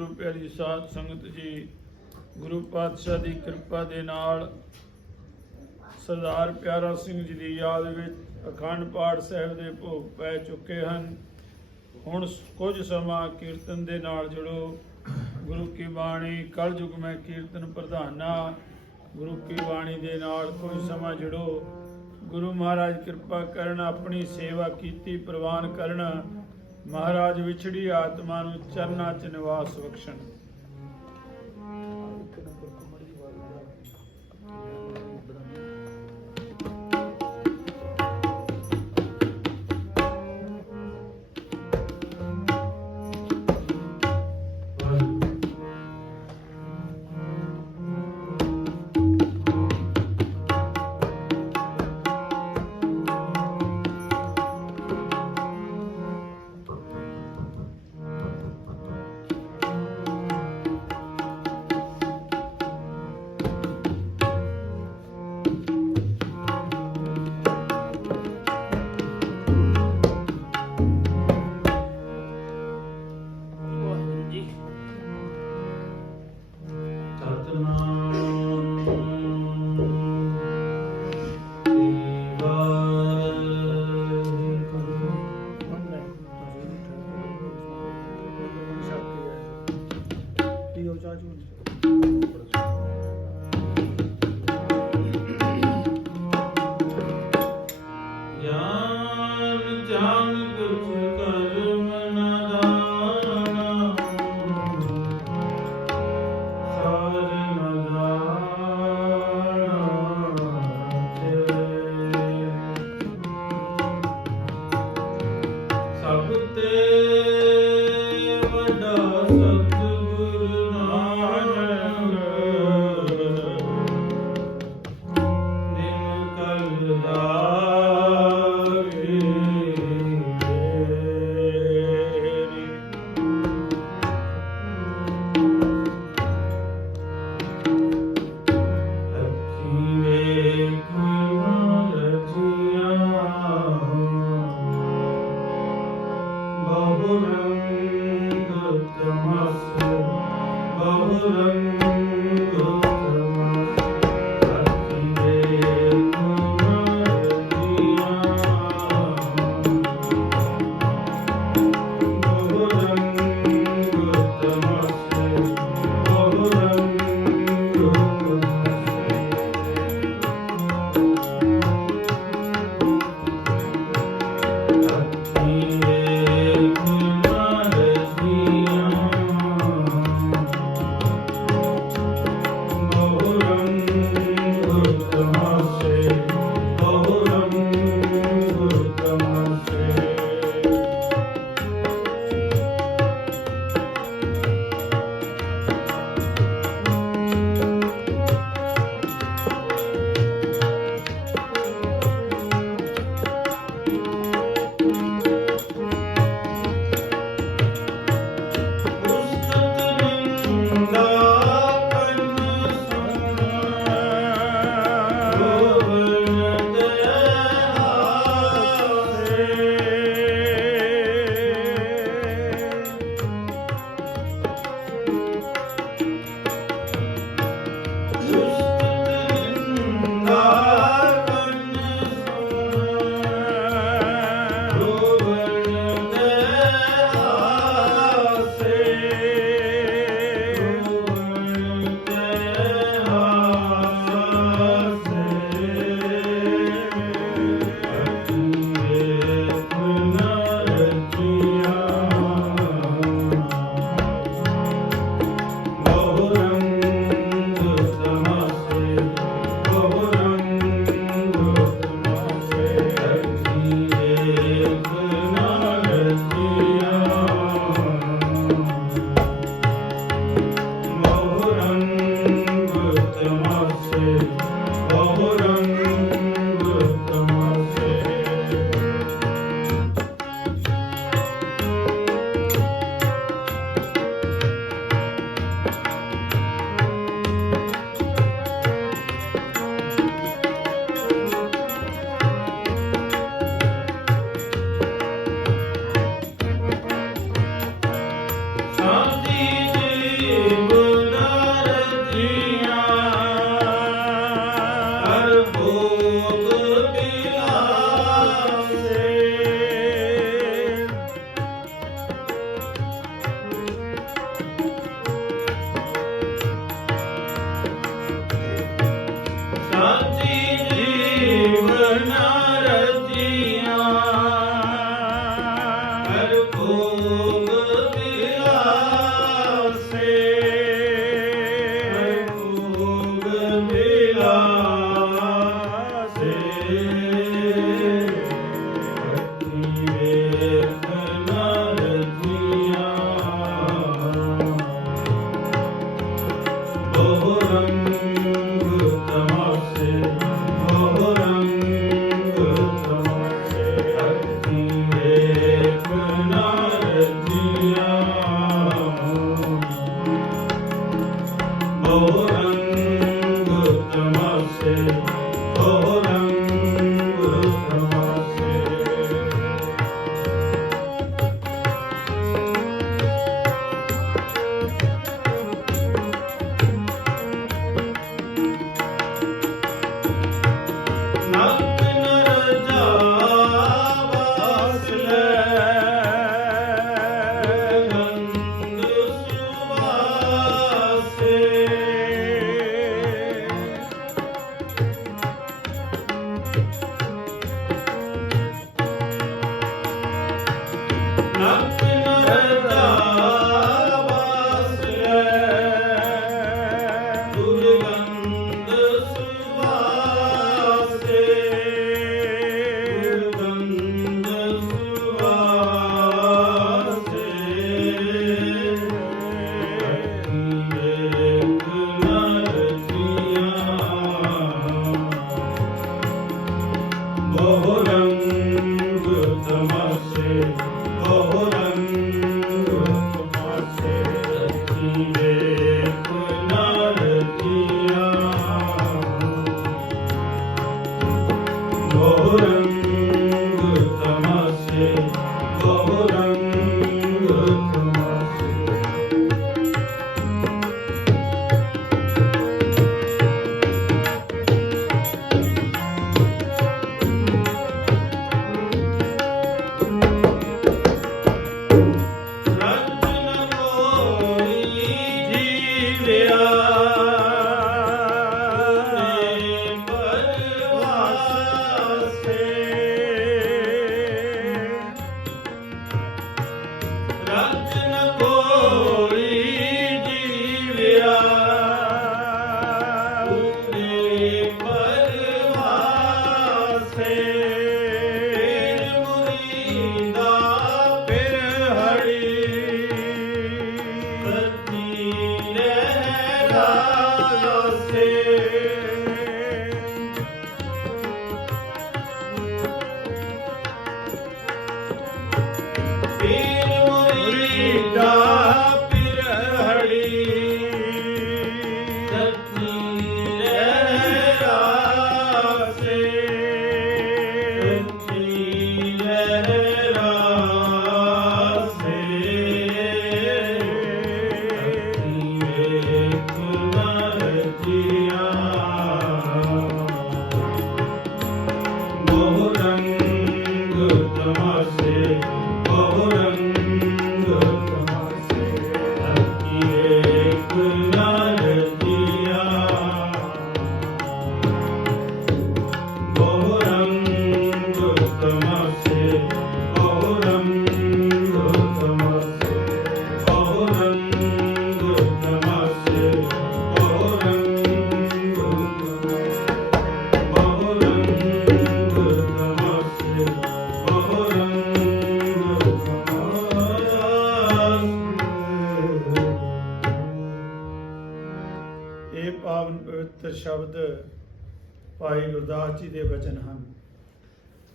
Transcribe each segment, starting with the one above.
ਗੁਰੂ ਪਿਆਰੀ ਸਾਧ ਸੰਗਤ ਜੀ, ਗੁਰੂ ਪਾਤਸ਼ਾਹ ਦੀ ਕਿਰਪਾ ਦੇ ਨਾਲ ਸਰਦਾਰ ਪਿਆਰਾ ਸਿੰਘ ਜੀ ਦੀ ਯਾਦ ਵਿੱਚ ਅਖੰਡ ਪਾਠ ਸਾਹਿਬ ਦੇ ਭੋਗ ਪੈ ਚੁੱਕੇ ਹਨ। ਹੁਣ ਕੁਝ ਸਮਾਂ ਕੀਰਤਨ ਦੇ ਨਾਲ ਜੁੜੋ। ਗੁਰੂ ਕੀ ਬਾਣੀ, ਕਲਯੁਗ ਮੈਂ ਕੀਰਤਨ ਪ੍ਰਧਾਨਾ। ਗੁਰੂ ਕੀ ਬਾਣੀ ਦੇ ਨਾਲ ਕੁਝ ਸਮਾਂ ਜੁੜੋ। ਗੁਰੂ ਮਹਾਰਾਜ ਕਿਰਪਾ ਕਰਨ, ਆਪਣੀ ਸੇਵਾ ਕੀਤੀ, ਪ੍ਰਵਾਨ ਕਰਨ। ਮਹਾਰਾਜ ਵਿਛੜੀ ਆਤਮਾ ਨੂੰ ਚਰਨਾਂ 'ਚ ਨਿਵਾਸ ਬਖਸ਼ਣ। ਬਹੁ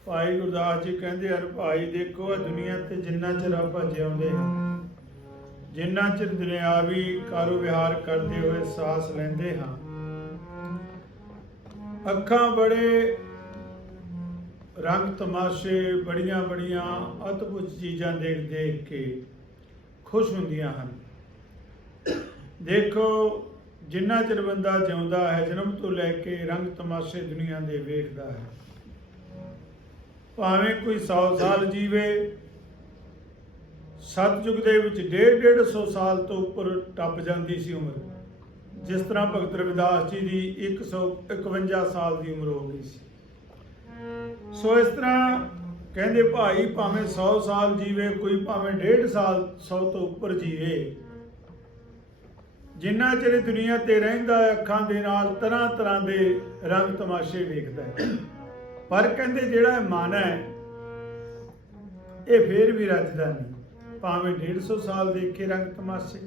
ਭਾਈ ਗੁਰਦਾਸ ਜੀ ਕਹਿੰਦੇ ਹਨ, ਭਾਈ ਦੇਖੋ ਇਹ ਦੁਨੀਆ ਤੇ ਜਿੰਨਾ ਚਿਰ ਆਪਾਂ ਜਿਉਂਦੇ ਹਾਂ, ਜਿੰਨਾ ਚਿਰ ਦੁਨਿਆਵੀ ਕਾਰੋ ਕਰਦੇ ਹੋਏ ਸਾਹ ਲੈਂਦੇ ਹਾਂ, ਅੱਖਾਂ ਬੜੇ, ਰੰਗ ਤਮਾਸ਼ੇ, ਬੜੀਆਂ ਬੜੀਆਂ ਅਦਭੁਤ ਚੀਜ਼ਾਂ ਦੇਖ ਦੇਖ ਕੇ ਖੁਸ਼ ਹੁੰਦੀਆਂ ਹਨ। ਦੇਖੋ, ਜਿੰਨਾ ਚਿਰ ਬੰਦਾ ਜਿਉਂਦਾ ਹੈ, ਜਨਮ ਤੋਂ ਲੈ ਕੇ ਰੰਗ ਤਮਾਸ਼ੇ ਦੁਨੀਆ ਦੇ ਵੇਖਦਾ ਹੈ। ਭਾਵੇਂ ਕੋਈ 100 ਸਾਲ ਜੀਵੇ ਸਤਜੁਗ ਦੇ ਵਿੱਚ 1.5 150 ਸਾਲ ਤੋਂ ਉੱਪਰ ਟੱਪ ਜਾਂਦੀ ਸੀ ਉਮਰ। ਜਿਸ ਤਰ੍ਹਾਂ ਭਗਤ ਰਵਿਦਾਸ ਜੀ ਦੀ 151 ਸਾਲ ਦੀ ਉਮਰ ਹੋ ਗਈ ਸੀ। ਸੋ ਇਸ ਤਰ੍ਹਾਂ ਕਹਿੰਦੇ ਭਾਈ ਭਾਵੇਂ 100 ਸਾਲ ਜੀਵੇ, ਕੋਈ ਭਾਵੇਂ 1.5 ਸਾਲ 100 ਤੋਂ ਉੱਪਰ ਜੀਵੇ। ਜਿੰਨਾ ਚਿਰ ਇਹ ਦੁਨੀਆ ਤੇ ਰਹਿੰਦਾ ਅੱਖਾਂ ਦੇ ਨਾਲ ਤਰ੍ਹਾਂ ਤਰ੍ਹਾਂ ਦੇ ਰੰਗ ਤਮਾਸ਼ੇ ਵੇਖਦਾ ਹੈ। ਪਰ ਕਹਿੰਦੇ ਜਿਹੜਾ ਮਨ ਹੈ, ਇਹ ਫੇਰ ਵੀ ਰੱਜਦਾ ਨਹੀਂ। ਭਾਵੇਂ 150 ਸਾਲ ਦੇਖੇ ਰੰਗ ਤਮਾਸ਼ੇ,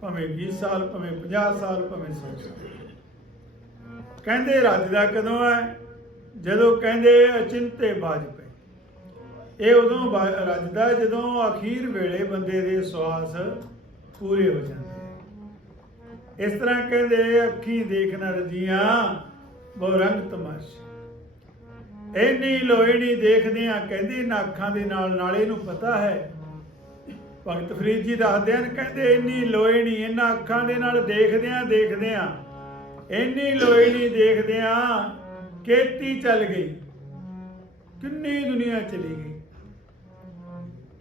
ਭਾਵੇਂ 20 ਸਾਲ, ਭਾਵੇਂ 50 ਸਾਲ, ਭਾਵੇਂ 100 ਸਾਲ। ਕਹਿੰਦੇ ਰੱਜਦਾ ਕਦੋਂ ਹੈ? ਜਦੋਂ ਕਹਿੰਦੇ ਅਚਿੰਤੇ ਬਾਜ ਪਏ। ਇਹ ਉਦੋਂ ਬਾ- ਰੱਜਦਾ ਜਦੋਂ ਅਖੀਰ ਵੇਲੇ ਬੰਦੇ ਦੇ ਸਵਾਸ ਪੂਰੇ ਹੋ ਜਾਂਦੇ ਇਸ ਤਰ੍ਹਾਂ ਕਹਿੰਦੇ, ਅੱਖੀ ਦੇਖਣਾ ਰਜੀਆਂ, ਬਹੁ ਰੰਗ ਤਮਾਸ਼ੇ। ਇੰਨੀ ਲੋਹਣੀ ਦੇਖਦੇ ਆ, ਕਹਿੰਦੇ ਇਹਨਾਂ ਅੱਖਾਂ ਦੇ ਨਾਲ ਨਾਲੇ ਨੂੰ ਪਤਾ ਹੈ। ਭਗਤ ਫਰੀਦ ਜੀ ਦੱਸਦੇ ਹਨ, ਕਹਿੰਦੇ ਇੰਨੀ ਲੋਹਣੀ ਇਹਨਾਂ ਅੱਖਾਂ ਦੇ ਨਾਲ ਦੇਖਦੇ ਆ ਦੇਖਦੇ ਆ। ਇੰਨੀ ਲੋਹਣੀ ਦੇਖਦੇ ਆ ਕੇਤੀ ਚੱਲ ਗਈ। ਕਿੰਨੀ ਦੁਨੀਆ ਚਲੀ ਗਈ।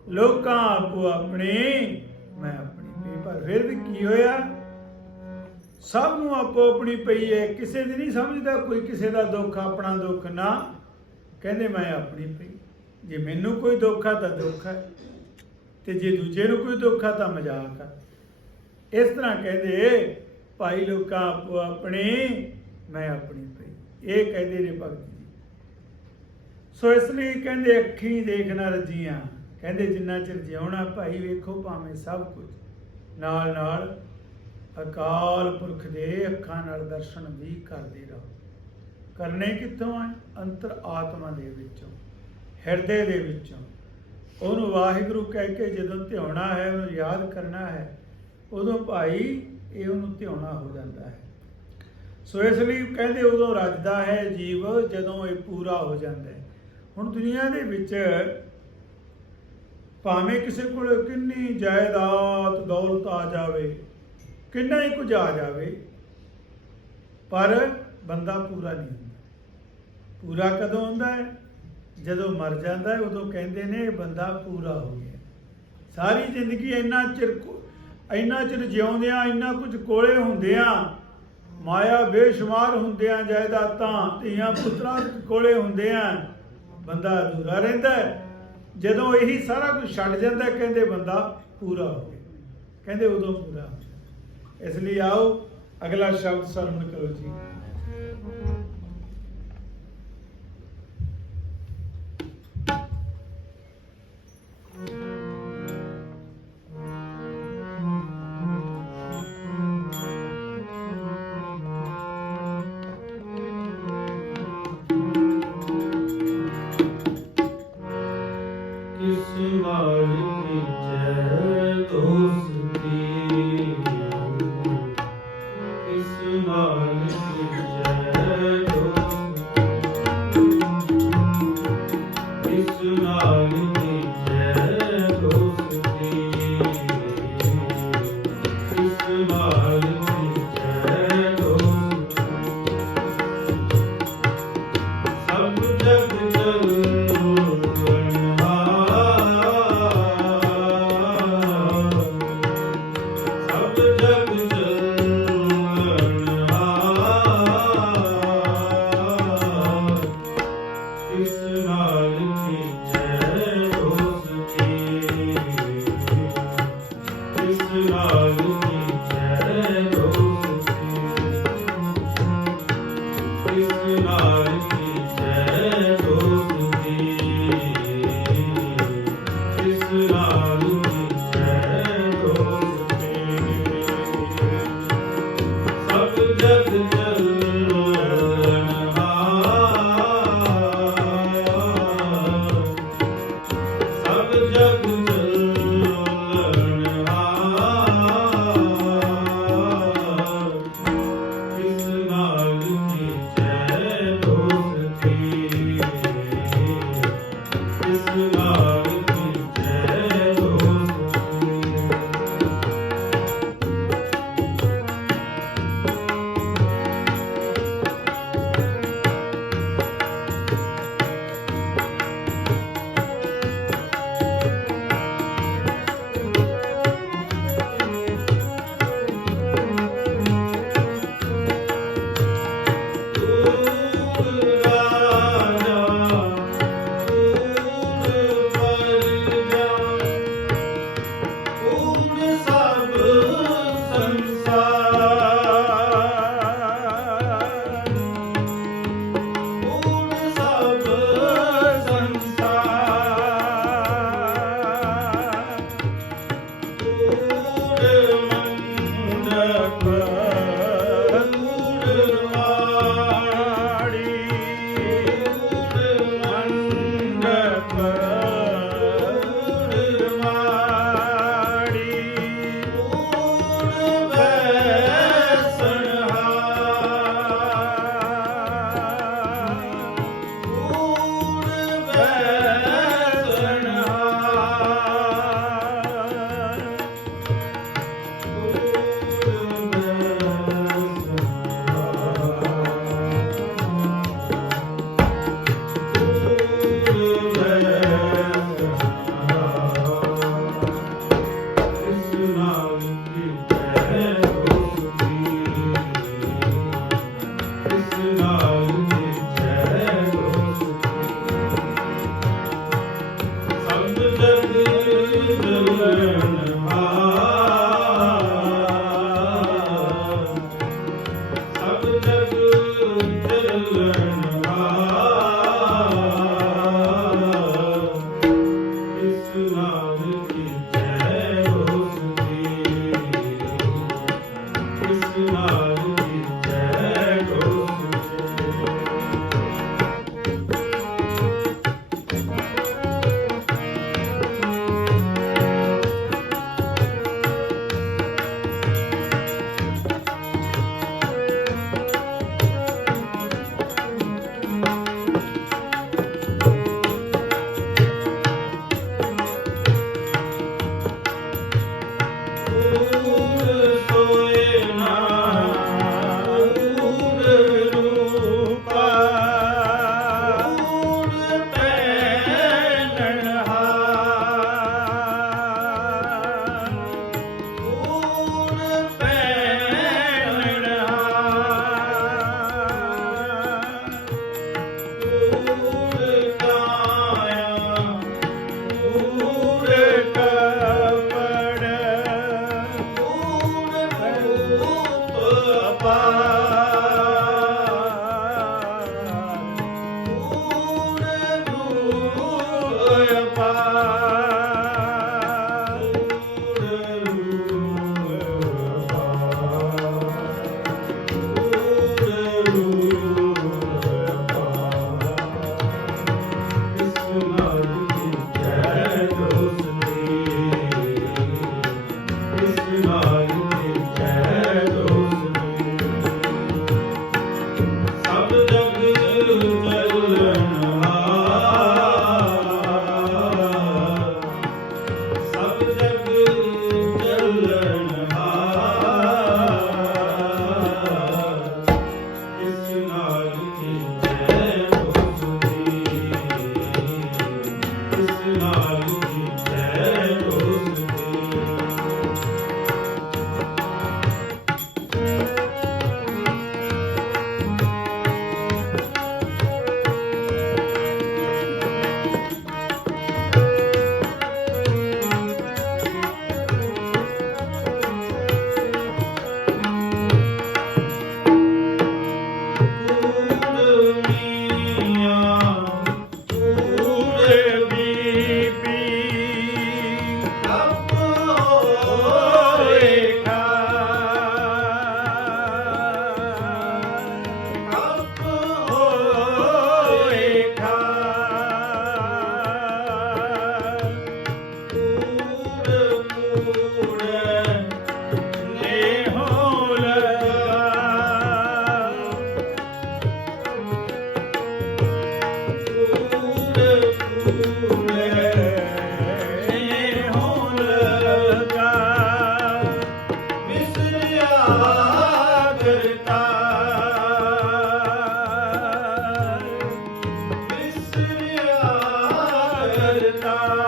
ਲੋਕਾਂ ਆਪੋ ਆਪਣੇ, ਮੈਂ ਆਪਣੀ ਪਰ ਫਿਰ ਵੀ ਕੀ ਹੋਇਆ? ਸਭ ਨੂੰ ਆਪੋ ਆਪਣੀ ਪਈ ਹੈ, ਕਿਸੇ ਦੀ ਨਹੀਂ ਸਮਝਦਾ, ਕੋਈ ਕਿਸੇ ਦਾ ਦੁੱਖ, ਆਪਣਾ ਦੁੱਖ ਨਾ ਕਹਿੰਦੇ ਮੈਂ ਆਪਣੀ ਪਈ। ਜੇ ਮੈਨੂੰ ਕੋਈ ਦੁੱਖ ਆ ਤਾਂ ਦੁੱਖ ਹੈ ਤੇ ਜੇ ਦੂਜੇ ਨੂੰ ਕੋਈ ਦੁੱਖ ਆ ਤਾਂ ਮਜ਼ਾਕ ਆ। ਇਸ ਤਰ੍ਹਾਂ ਕਹਿੰਦੇ, ਭਾਈ ਲੋਕਾਂ, ਆਪੋ ਆਪਣੇ, ਮੈਂ ਆਪਣੀ ਪਈ। ਇਹ ਕਹਿੰਦੇ ਨੇ ਭਗਤ ਜੀ। ਸੋ ਇਸ ਲਈ ਕਹਿੰਦੇ, ਅੱਖੀ ਦੇਖਣਾ ਰਜੀਆਂ। ਕਹਿੰਦੇ, ਜਿੰਨਾ ਚਿਰ ਜਿਉਣਾ ਭਾਈ, ਵੇਖੋ ਭਾਵੇਂ ਸਭ ਕੁਝ। ਨਾਲ ਨਾਲ ਅਕਾਲ ਪੁਰਖ ਦੇ ਅੱਖਾਂ ਨਾਲ ਦਰਸ਼ਨ ਵੀ ਕਰਦੇ ਰਹੋ। ਕਰਨੇ ਕਿੱਥੋਂ ਆ? ਅੰਤਰ ਆਤਮਾ ਦੇ ਵਿੱਚੋਂ, ਹਿਰਦੇ ਦੇ ਵਿੱਚੋਂ। ਉਹਨੂੰ ਵਾਹਿਗੁਰੂ ਕਹਿ ਕੇ ਜਦੋਂ ਧਿਆਉਣਾ ਹੈ, ਉਹਨੂੰ ਯਾਦ ਕਰਨਾ ਹੈ, ਉਦੋਂ ਭਾਈ ਇਹ ਉਹਨੂੰ ਧਿਆਉਣਾ ਹੋ ਜਾਂਦਾ ਹੈ। ਸੋ ਇਸ ਲਈ ਕਹਿੰਦੇ ਉਦੋਂ ਰੱਜਦਾ ਹੈ ਜੀਵ, ਜਦੋਂ ਇਹ ਪੂਰਾ ਹੋ ਜਾਂਦਾ ਹੈ। ਹੁਣ ਦੁਨੀਆ ਦੇ ਵਿੱਚ ਭਾਵੇਂ ਕਿਸੇ ਕੋਲ ਕਿੰਨੀ ਜਾਇਦਾਦ ਦੌਲਤ ਆ ਜਾਵੇ, ਕਿੰਨਾ ਹੀ ਕੁਝ ਆ ਜਾਵੇ, ਪਰ ਬੰਦਾ ਪੂਰਾ ਨਹੀਂ ਹੁੰਦਾ। ਪੂਰਾ ਕਦੋਂ ਹੁੰਦਾ ਹੈ? ਜਦੋਂ ਮਰ ਜਾਂਦਾ ਹੈ, ਉਦੋਂ ਕਹਿੰਦੇ ਨੇ ਇਹ ਬੰਦਾ ਪੂਰਾ ਹੋ ਗਿਆ ਸਾਰੀ ਜ਼ਿੰਦਗੀ ਇੰਨਾ ਚਿਰ ਇੰਨਾ ਚਿਰ ਜਿਉਂਦਿਆਂ, ਇੰਨਾ ਕੁਝ ਕੋਲੇ ਹੁੰਦਿਆਂ, ਮਾਇਆ ਬੇਸ਼ੁਮਾਰ ਹੁੰਦਿਆਂ, ਜਾਇਦਾਦਾਂ, ਧੀਆਂ ਪੁੱਤਰਾਂ ਕੋਲੇ ਹੁੰਦਿਆਂ ਬੰਦਾ ਅਧੂਰਾ ਰਹਿੰਦਾ ਜਦੋਂ ਇਹੀ ਸਾਰਾ ਕੁਝ ਛੱਡ ਜਾਂਦਾ ਕਹਿੰਦੇ ਬੰਦਾ ਪੂਰਾ ਹੋ ਗਿਆ। ਕਹਿੰਦੇ ਉਦੋਂ ਪੂਰਾ ਹੋ। ਇਸ ਲਈ ਆਓ, ਅਗਲਾ ਸ਼ਬਦ ਸਰਵਣ ਕਰੋ ਜੀ। திருநாள் Krishna.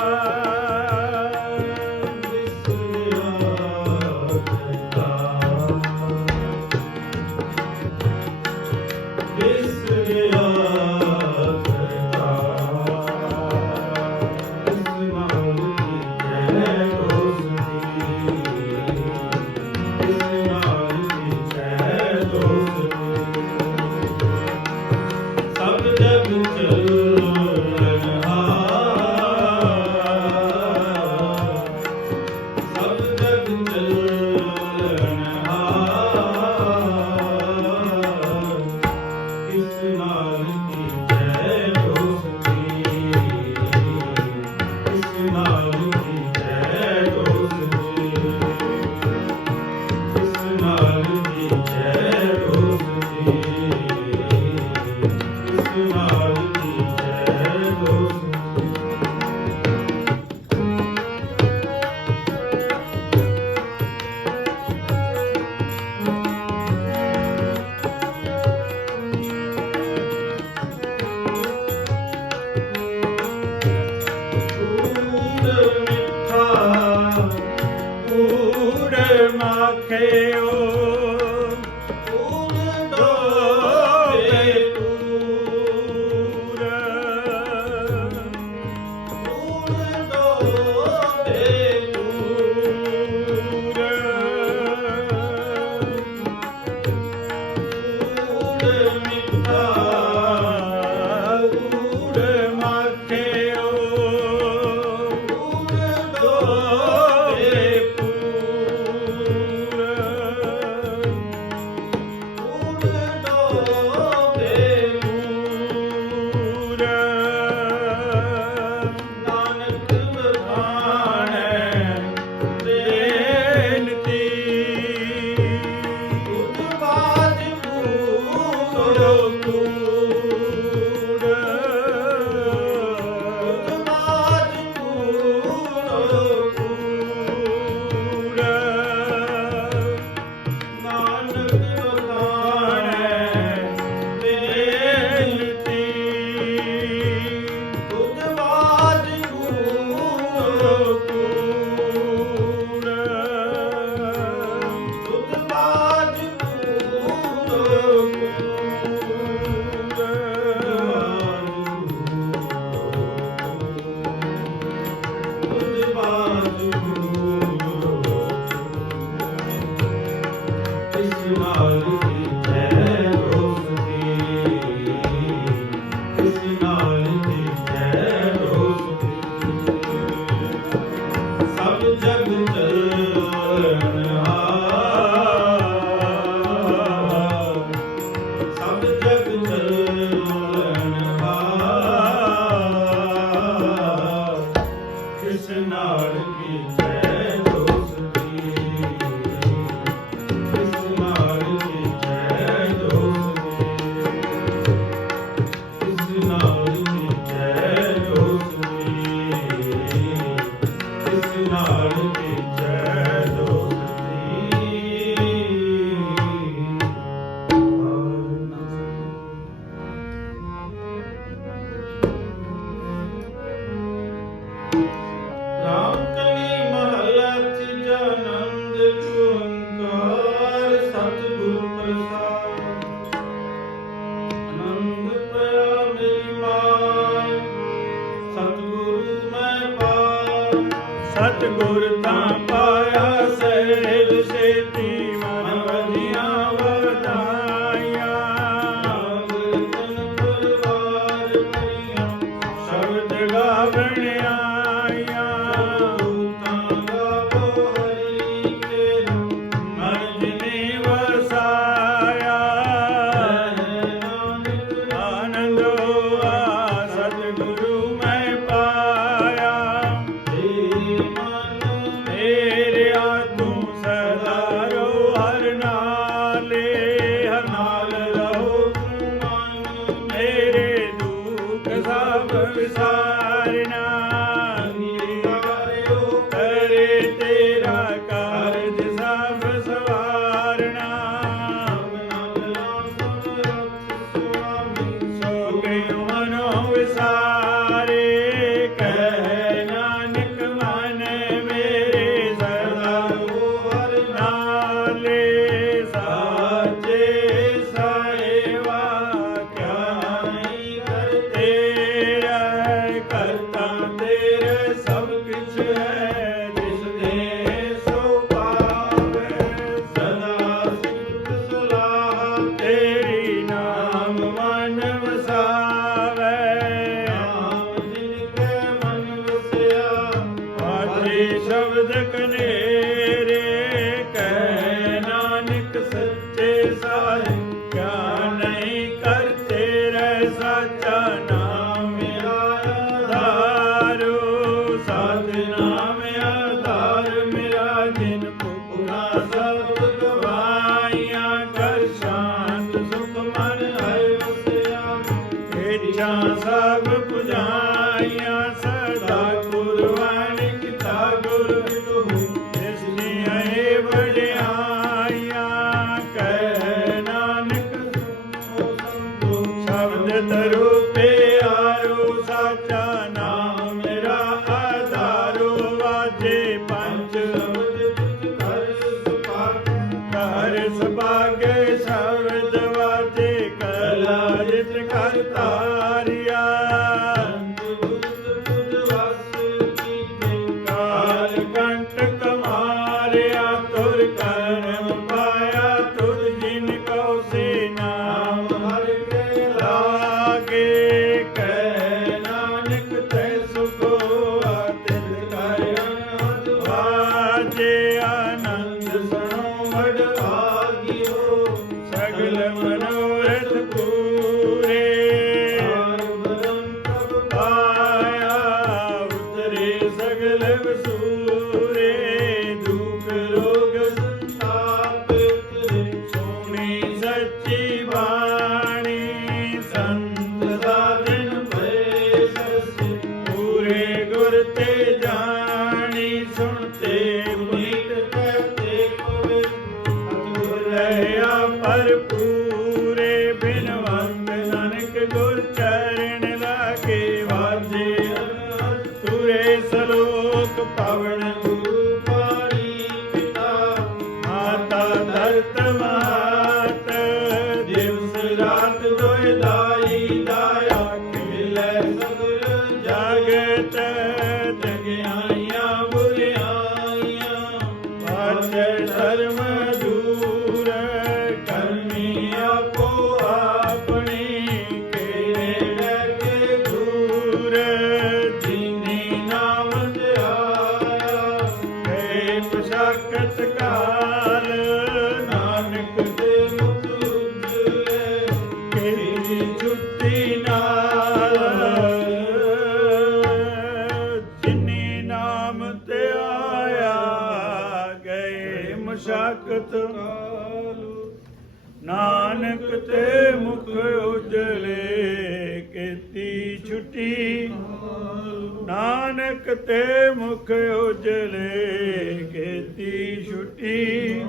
ਨਾਨਕ ਤੇ ਮੁਖ ਉਜਲੇ ਕੀਤੀ ਛੁੱਟੀ।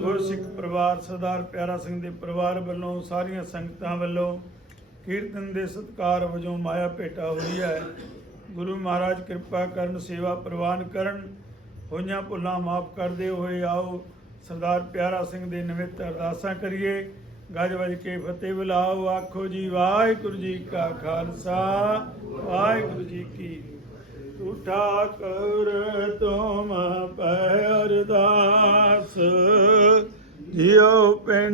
ਗੁਰਸਿੱਖ ਪਰਿਵਾਰ, ਸਰਦਾਰ ਪਿਆਰਾ ਸਿੰਘ ਦੇ ਪਰਿਵਾਰ ਵੱਲੋਂ ਸਾਰੀਆਂ ਸੰਗਤਾਂ ਵੱਲੋਂ ਕੀਰਤਨ ਦੇ ਸਤਕਾਰ ਵਜੋਂ ਮਾਇਆ ਭੇਟਾ ਹੋਈ ਹੈ। ਗੁਰੂ ਮਹਾਰਾਜ ਕਿਰਪਾ ਕਰਨ, ਸੇਵਾ ਪ੍ਰਵਾਨ ਕਰਨ, ਹੋਈਆਂ ਭੁੱਲਾਂ ਮਾਫ ਕਰਦੇ ਹੋਏ ਆਓ। ਸਰਦਾਰ ਪਿਆਰਾ ਸਿੰਘ ਦੇ ਨਿਮਿਤ ਅਰਦਾਸਾਂ ਕਰੀਏ। ਗੱਜ ਵੱਜ ਕੇ ਫਤਿਹ ਬੁਲਾਓ। ਆਖੋ ਜੀ, ਵਾਹਿਗੁਰੂ ਜੀ ਕਾ ਖਾਲਸਾ, ਵਾਹਿਗੁਰੂ ਜੀ ਕੀ ਉਠਾ ਕਰ ਤੁਮ ਪੈ ਅਰਦਾਸ। ਜਿਉ ਪਿੰਡ